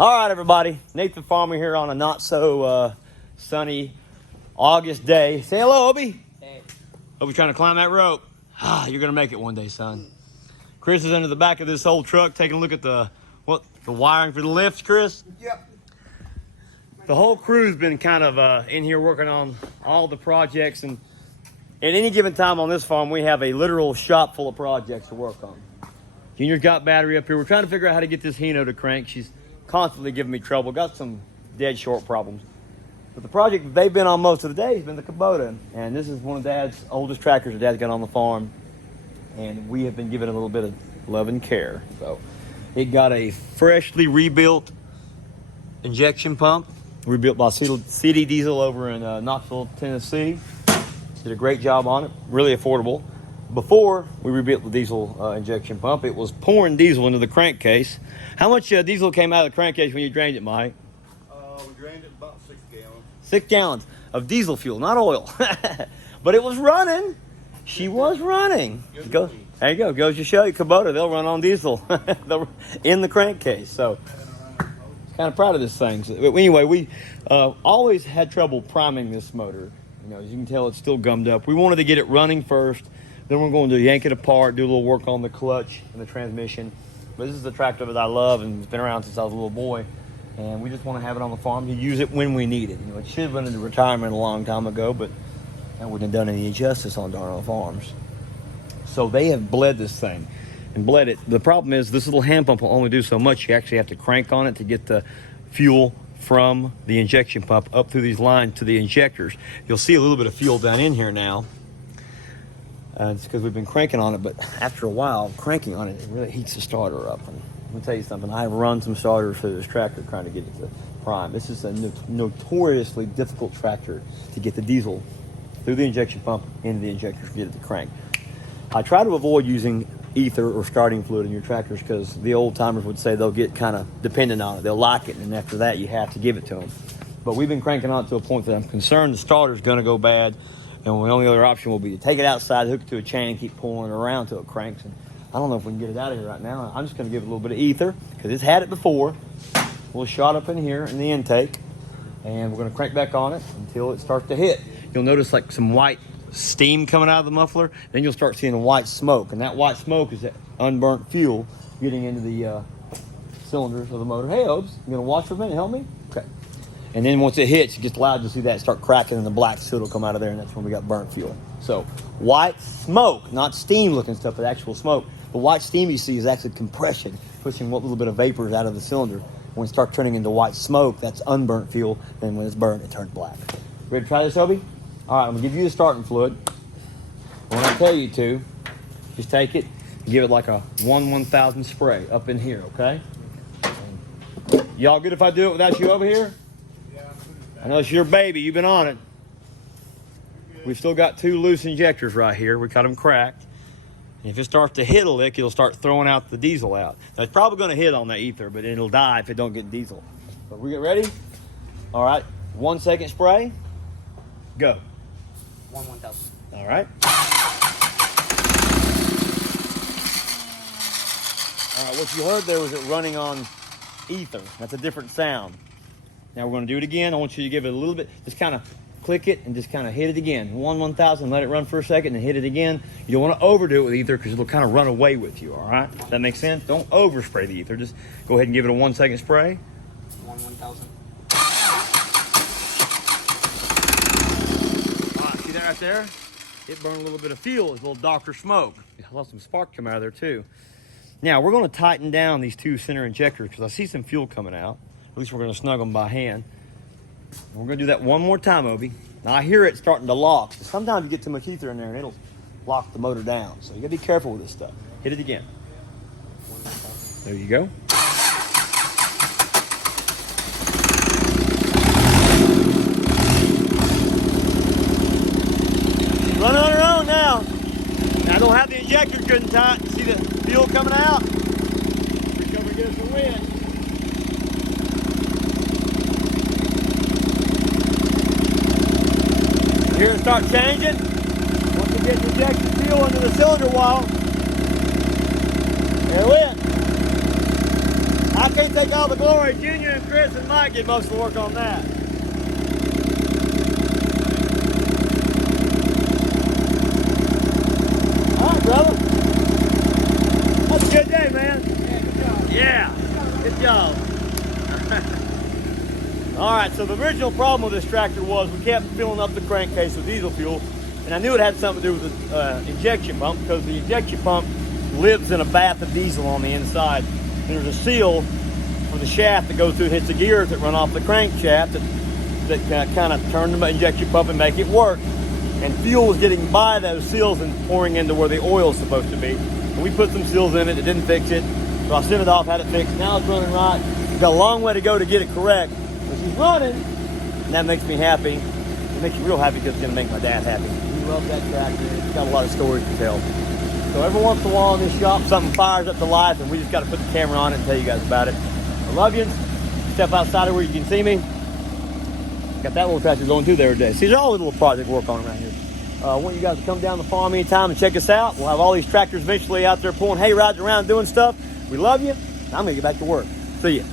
All right, everybody. Nathan Farmer here on a not so sunny August day. Say hello, Obi. Hey. Obi trying to climb that rope. You're gonna make it one day, son. Chris is under the back of this old truck taking a look at the wiring for the lifts, Chris. Yep. The whole crew's been kind of in here working on all the projects, and at any given time on this farm, we have a literal shop full of projects to work on. Junior's got battery up here. We're trying to figure out how to get this Hino to crank. She's constantly giving me trouble. Got some dead short problems. But the project that they've been on most of the day has been the Kubota. And this is one of Dad's oldest tractors that Dad's got on the farm. And we have been giving it a little bit of love and care. So it got a freshly rebuilt injection pump, rebuilt by CD Diesel over in Knoxville, Tennessee. Did a great job on it, really affordable. Before we rebuilt the diesel injection pump, it was pouring diesel into the crankcase. How much diesel came out of the crankcase when you drained it, Mike? We drained it about 6 gallons. 6 gallons of diesel fuel, not oil. But it was running. She was running. There you go. Goes to show you, Kubota, they'll run on diesel in the crankcase. So, kind of proud of this thing. So, anyway, we always had trouble priming this motor. You know, as you can tell, it's still gummed up. We wanted to get it running first. Then we're going to yank it apart, do a little work on the clutch and the transmission. But this is a tractor that I love, and it's been around since I was a little boy. And we just want to have it on the farm to use it when we need it. You know, it should have been into retirement a long time ago, but that wouldn't have done any justice on darn farms. So they have bled this thing and bled it. The problem is this little hand pump will only do so much. You actually have to crank on it to get the fuel from the injection pump up through these lines to the injectors. You'll see a little bit of fuel down in here now. It's because we've been cranking on it, but after a while, cranking on it, it really heats the starter up. And let me tell you something, I've run some starters through this tractor trying to get it to prime. This is a notoriously difficult tractor to get the diesel through the injection pump into the injectors to get it to crank. I try to avoid using ether or starting fluid in your tractors because the old timers would say they'll get kind of dependent on it. They'll like it, and after that, you have to give it to them. But we've been cranking on it to a point that I'm concerned the starter's going to go bad. And the only other option will be to take it outside, hook it to a chain, keep pulling it around till it cranks. And I don't know if we can get it out of here right now. I'm just going to give it a little bit of ether because it's had it before. We'll shot up in here in the intake, and we're going to crank back on it until it starts to hit. You'll notice like some white steam coming out of the muffler. Then you'll start seeing a white smoke, and that white smoke is that unburnt fuel getting into the cylinders of the motor. Hey, Obes, you going to watch for a minute? Help me? Okay. And then once it hits, it gets loud. You'll see that start cracking, and the black soot will come out of there, and that's when we got burnt fuel. So white smoke, not steam-looking stuff, but actual smoke. The white steam you see is actually compression, pushing what little bit of vapors out of the cylinder. When it starts turning into white smoke, that's unburnt fuel. Then when it's burnt, it turns black. Ready to try this, Obi? All right, I'm going to give you the starting fluid. When I tell you to, just take it and give it like a 1/1000 spray up in here, okay? Y'all good if I do it without you over here? I know it's your baby. You've been on it. We've still got 2 loose injectors right here. We got them cracked. And if it starts to hit a lick, it'll start throwing out the diesel out. Now, it's probably going to hit on that ether, but it'll die if it don't get diesel. So we get ready? All right. 1 second spray. Go. 1/1000. All right. All right. What you heard there was it running on ether. That's a different sound. Now we're going to do it again. I want you to give it a little bit, just kind of click it and just kind of hit it again. 1/1000, let it run for a second and hit it again. You don't want to overdo it with ether because it'll kind of run away with you, all right? Does that make sense? Don't overspray the ether. Just go ahead and give it a 1 second spray. 1/1000. All right, see that right there? It burned a little bit of fuel. It's a little darker smoke. I lost some spark come out of there too. Now we're going to tighten down these 2 center injectors because I see some fuel coming out. At least we're going to snug them by hand. We're going to do that one more time, Obi. Now I hear it starting to lock. So sometimes you get too much ether in there and it'll lock the motor down. So you got to be careful with this stuff. Hit it again. There you go. She's running on her own now. Now I don't have the injector good and tight. See the fuel coming out? Reach over and get us some wind. Here it start changing. Once you get the injection fuel into the cylinder wall, there it went. I can't take all the glory. Junior and Chris and Mike did most of the work on that. All right, brother. That's a good day, man. Yeah, good job. All right, so the original problem with this tractor was we kept filling up the crankcase with diesel fuel, and I knew it had something to do with the injection pump, because the injection pump lives in a bath of diesel on the inside. And there's a seal for the shaft that goes through and hits the gears that run off the crankshaft that kind of turn the injection pump and make it work. And fuel was getting by those seals and pouring into where the oil is supposed to be. And we put some seals in it, it didn't fix it. So I sent it off, had it fixed. Now it's running right. We've got a long way to go to get it correct. But she's running, and that makes me happy. It makes me real happy because it's going to make my dad happy. He loves that tractor. It's got a lot of stories to tell. So every once in a while in this shop, something fires up to life, and we just got to put the camera on it and tell you guys about it. I love you. Step outside of where you can see me. Got that little tractor going too there today. See, there's all a little project work on around here. I want you guys to come down the farm anytime and check us out. We'll have all these tractors eventually out there pulling hay rides around doing stuff. We love you. I'm going to get back to work. See ya.